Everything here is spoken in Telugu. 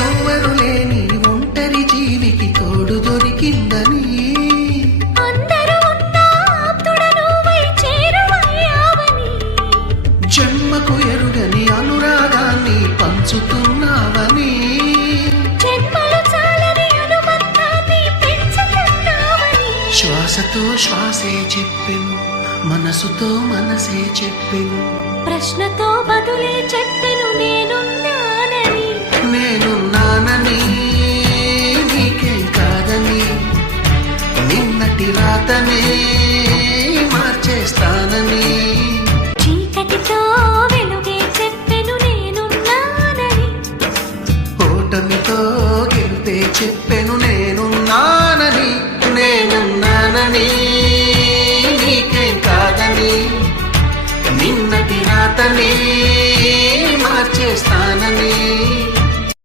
ఎవ్వరు లేని ఒంటరి జీవికి తోడు దొరికిందని, అందరూ ఉన్నా ఆప్తుడా నువ్వై చేరువయ్యావని, జన్మకు ఎరుగని అనురాగాన్ని పంచుతున్నావని, జన్మలు చాలని అనుబంధాన్ని పెంచుతున్నావని, శ్వాసతో శ్వాసే చెప్పెను, మనసుతో మనసే చెప్పెను, ప్రశ్నతో బదులే చెప్పెను నేనున్నానని, నీకేం కాదని, నిన్నటి రాతనే మార్చేస్తానని, చీకటితో వెలుగే చెప్పెను నేనున్నానని, ఓటమితో గెలిపే చెప్పెను నేనున్నానని, నేనున్నానని, నీకేం కాదని, నిన్నటి రాతనే మార్చేస్తానని.